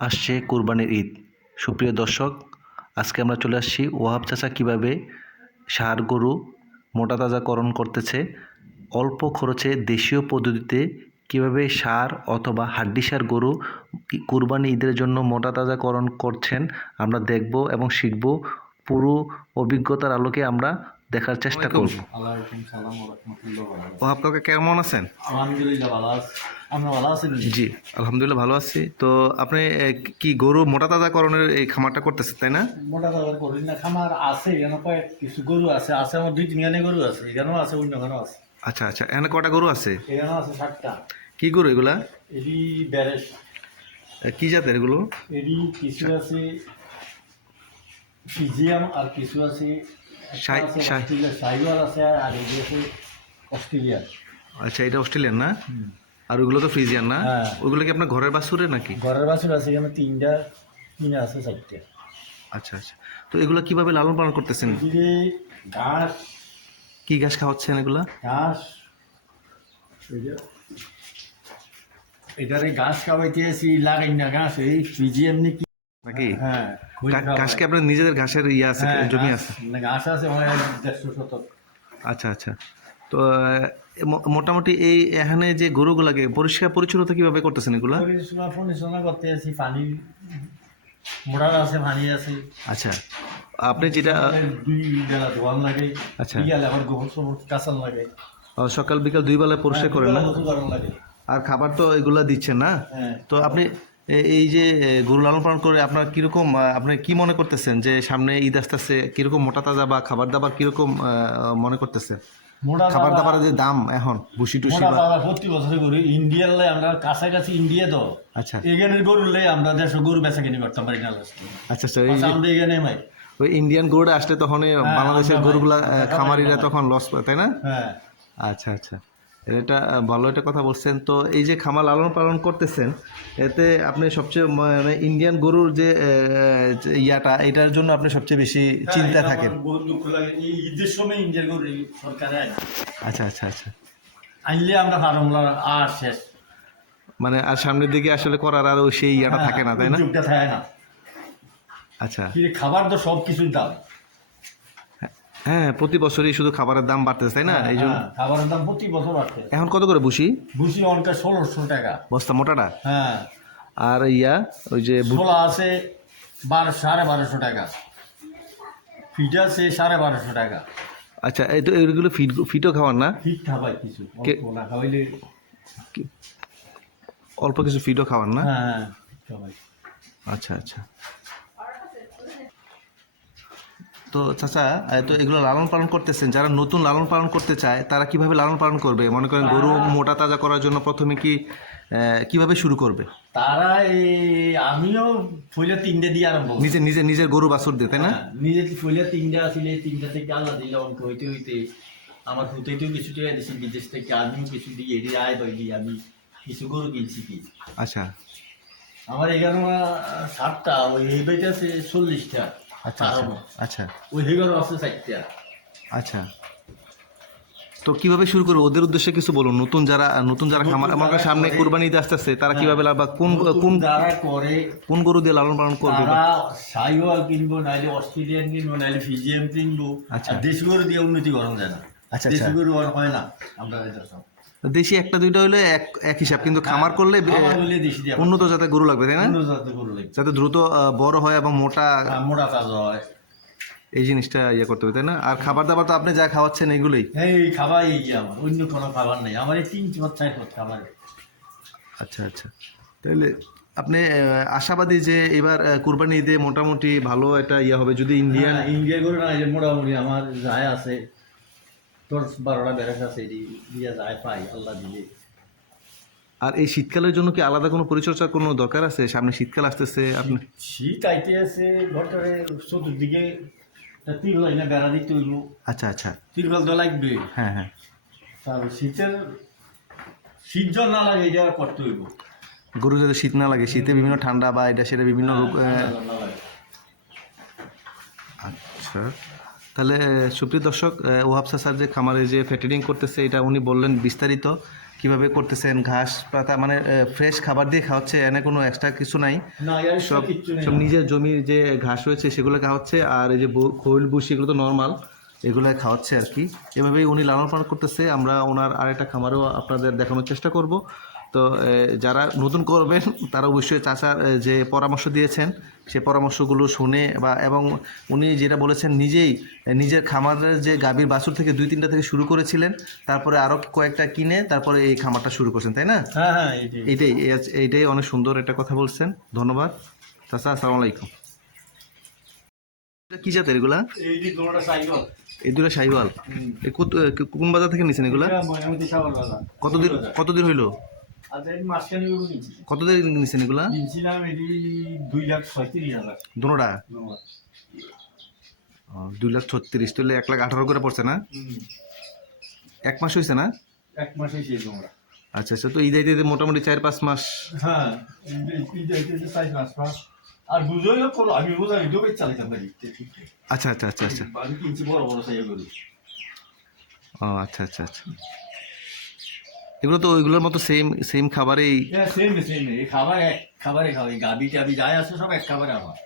আসছে কোরবানির ঈদ। সুপ্রিয় দর্শক, আজকে আমরা চলে আসছি ওয়াহাব চাচা কীভাবে ষাঁড় গরু মোটা তাজাকরণ করতেছে, অল্প খরচে দেশীয় পদ্ধতিতে কীভাবে সার অথবা হাড্ডি সার গরু কুরবানি ঈদের জন্য মোটা তাজাকরণ করছেন আমরা দেখব এবং শিখব। পুরো অভিজ্ঞতার আলোকে আমরা দেখার চেষ্টা করব। ওয়াহাব কাকা কেমন আছেন? আলহামদুলিল্লাহ ভালো আছি। আমরা ভালো আছেন জি আলহামদুলিল্লাহ ভালো আছি। তো আপনি কি গরু মোটা তাজাকরণের এই খামারটা করতেছেন তাই না? মোটা দাবার করি না খামার আছে এখানে কয়েক কিছু গরু আছে আছে আমার দুই তিনখানে গরু আছে এখানেও আছে অন্যখানেও আছে। আচ্ছা আচ্ছা এখানে কটা গরু আছে? এখানেও আছে সাতটা। কি গরু এগুলা? এডি ব্যারেস কি জাতের এগুলো? এডি কিছু আছে ফিজিয়াম আর কিছু আছে আছে আর এডি আচ্ছা এটা অস্ট্রেলিয়ান না? আর ওইগুলো তো ফ্রিজিয়ান না? হ্যাঁ। ওইগুলো কি আপনার ঘরের বাছুরে নাকি? ঘরের বাছুর আছে এখানে তিনটা তিন আছে চারটে আচ্ছা আচ্ছা। তো এগুলো কীভাবে লালন পালন করতেছেন? ঘাস। কি ঘাস খাওয়াচ্ছেন এগুলা? ঘাস। এটারে ঘাস খাওয়াইতে আছি লাগাই না ঘাস এই ফ্রিজি এমনি কি নাকি? হ্যাঁ। ঘাস কি আপনার নিজেদের ঘাসের ইয়ে আছে হ্যাঁ, জমি আছে? ঘাস আছে শতক। আচ্ছা আচ্ছা। তো মোটামুটি এই এখানে যে গরুগুলাকে পরিষ্কার পরিচ্ছন্নতা কীভাবে করতেছেন এগুলা? করতে আছি পানি মোড়ার আছে পানি আছে। আচ্ছা আপনি যেটা দুই বেলা ধোয়ান লাগে আচ্ছা। বিকালে আবার গোবর সবর কাঁচান লাগে। সকাল বিকাল দুই বেলা পরিষ্কার করেন না? আর খাবার তো এগুলা দিচ্ছেন না? হ্যাঁ। তো আপনি এই যে গরু লালন পালন করে আপনার কীরকম আপনি কি মনে করতেছেন যে সামনে ঈদ আসতেছে কীরকম মোটা তাজা বা খাবার দাবার কীরকম মনে করতেছে? খাবার দাবারের যে দাম এখন ভুসি টুসি প্রতি বছরে করি ইন্ডিয়ার লাই আমরা কাছাকাছি ইন্ডিয়া তো। আচ্ছা। গরু লাই আমরা দেড়শো গরু বেচা কিনি করতাম পারি না আচ্ছা আচ্ছা আমরা এখানে মাই ওই ইন্ডিয়ান গরুটা আসলে তখন বাংলাদেশের আমরা গরুগুলা ভাই, খামারিরা তখন লস পায় তাই না? হ্যাঁ। আচ্ছা আচ্ছা। এটা ভালো একটা কথা বলছেন। তো এই যে খামার লালন পালন করতেছেন এতে আপনি সবচেয়ে মানে ইন্ডিয়ান গরুর যে ইয়াটা এটার জন্য আপনি সবচেয়ে বেশি চিন্তা থাকেন। ঈদের সময় ইন্ডিয়ার গরু আচ্ছা আচ্ছা আচ্ছা। আনলে আমরা ফার্মলার আর শেষ। মানে আর সামনের দিকে আসলে করার আর ওই সেই ইয়াটা থাকে না তাই না? থাকে না। আচ্ছা। খাবার তো সব কিছুর দাম। হ্যাঁ প্রতি বছরই শুধু খাবারের দাম বাড়তেছে তাই না? এই জন্য হ্যাঁ, খাবারের দাম প্রতি বছর বাড়ছে এখন কত করে বুঝি ভুসি অনকা ষোলোশো টাকা। বস্তা মোটাটা? হ্যাঁ। আর ইয়া ওই যে ছোলা আছে বারো সাড়ে বারোশো টাকা। ফিট আছে সাড়ে বারোশো টাকা। আচ্ছা এই তো এইগুলো ফিট ফিটও খাওয়ার না? ফিট খাবাই কিছু। না খাওয়াইলে অল্প কিছু ফিটও খাওয়ার না? হ্যাঁ সবাই আচ্ছা আচ্ছা। তো চাচা তো এগুলো লালন পালন করতেছেন যারা নতুন লালন পালন করতে চায় তারা কীভাবে লালন পালন করবে? মনে করেন গরু মোটা তাজা করার জন্য প্রথমে কি কীভাবে শুরু করবে? তারা এই আমিও ফুলে তিনটে দিয়ে আরম্ভ। নিজে নিজে নিজের গরু বাছুর দিয়ে তাই না? হ্যাঁ, নিজে ফুলে তিনটে আসলে তিনটা থেকে আল্লাহ দিলে অঙ্ক হইতে হইতে আমার হুতেতেও কিছু টাকা দিয়েছি বিদেশ থেকে আমিও কিছু দিয়ে এটি আয় পাইলি আমি কিছু গরু কিনছি কি। আচ্ছা। আমার এখানে সাতটা ওই এই আছে চল্লিশটা। আচ্ছা আচ্ছা আচ্ছা। ওই হেগারও আছে চারটা আচ্ছা। তো কীভাবে শুরু করব? ওদের উদ্দেশ্যে কিছু বলুন। নতুন যারা নতুন যারা খামার আমার সামনে করে- কুরবানি ঈদ আসতেছে তারা হ্যাঁ। কীভাবে লাভ বা কোন কোন যারা করে কোন গরু দিয়ে লালন পালন করবে সাইওয়াল কিনবো নাইলে অস্ট্রেলিয়ান কিনবো নাইলে ফিজিয়াম কিনবো। আচ্ছা। দেশি গরু দিয়ে উন্নতি করা যায় না। আচ্ছা, দেশি। গরু আর হয় না। আমরা দেশি একটা দুইটা হলে এক এক হিসাব। কিন্তু খামার করলে উন্নত জাতের গরু লাগবে তাই না? যাতে দ্রুত বড় হয় এবং মোটা মোটা কাজ হয়। এই জিনিসটা ইয়ে করতে হবে তাই না? আর খাবার দাবার তো আপনি যা খাওয়াচ্ছেন এগুলোই এই খাবার এই অন্য কোনো খাবার নেই। আমার এই তিন চার চার খাবার। আচ্ছা আচ্ছা। তাহলে আপনি আশাবাদী যে এবার কুরবানি ঈদে মোটামুটি ভালো একটা ইয়ে হবে যদি ইন্ডিয়ান ইন্ডিয়ান ইন্ডিয়া গরু না মোটামুটি আমার যায় আছে। দশ বারোটা বেড়াস আছে এটি দিয়া যায় পাই আল্লাহ দিলে আর এই শীতকালের জন্য কি আলাদা কোনো পরিচর্যার কোনো দরকার আছে? সামনে শীতকাল আসতেছে আপনি শীত আইতে আছে ঘরটারে চতুর্দিকে একটা তিরপাল না বেড়া দিতে হইব। আচ্ছা আচ্ছা। তিরপাল তো লাগবে। হ্যাঁ হ্যাঁ। তার শীতের শীত জন না লাগে এটা করতে হইব। গরু যাতে শীত না লাগে শীতে বিভিন্ন ঠান্ডা বা এটা সেটা বিভিন্ন রোগ লাগে। আচ্ছা। তাহলে সুপ্রিয় দর্শক ওহাব স্যার যে খামারে যে ফ্যাটারিং করতেছে এটা উনি বললেন বিস্তারিত। কীভাবে করতেছেন? ঘাস পাতা মানে ফ্রেশ খাবার দিয়ে খাওয়াচ্ছে এনে কোনো এক্সট্রা কিছু নাই। সব সব নিজের জমির যে ঘাস রয়েছে সেগুলো খাওয়াচ্ছে আর এই যে খৈল বুসি এগুলো তো নর্মাল এগুলো খাওয়াচ্ছে আর কি। এভাবেই উনি লালন পালন করতেছে। আমরা ওনার আরেকটা খামারও আপনাদের দেখানোর চেষ্টা করব। তো যারা নতুন করবেন তারা অবশ্যই চাচার যে পরামর্শ দিয়েছেন সেই পরামর্শগুলো শুনে বা এবং উনি যেটা বলেছেন নিজেই নিজের খামারের যে গাভীর বাছুর থেকে দুই তিনটা থেকে শুরু করেছিলেন তারপরে আরও কয়েকটা কিনে তারপরে এই খামারটা শুরু করছেন তাই না? হ্যাঁ হ্যাঁ এইটাই এইটাই এইটাই অনেক সুন্দর একটা কথা বলছেন ধন্যবাদ। চাচা আসসালামু আলাইকুম। কি জাতের এগুলা? এই দুটো শাহিওয়াল কোন বাজার থেকে নিছেন এগুলা? কতদিন কতদিন হইল? কিনছি কতদিন নিছেন এগুলা? কিনছিলাম এটি দুই লাখ ছয়ত্রিশ হাজার। দুটোটা ও, দুই লাখ ছত্রিশ তাহলে এক লাখ আঠারো করে পড়ছে না? এক মাস হয়েছে না? এক মাসে শেষ তোমরা আচ্ছা আচ্ছা তো ঈদ আইতে মোটামুটি চার পাঁচ মাস। হ্যাঁ মাস। আর বুঝোই করো আমি বুঝাই চালাইতাম আচ্ছা আচ্ছা আচ্ছা আচ্ছা। কিনছি বড় বড় গরু। ও আচ্ছা আচ্ছা আচ্ছা। এগুলো তো ওইগুলোর মতো সেম সেম খাবারেই হ্যাঁ সেম সেম এই খাবার এক খাবারে খাওয়াই গাবি টাবি যায় আসে সব এক খাবারে আমার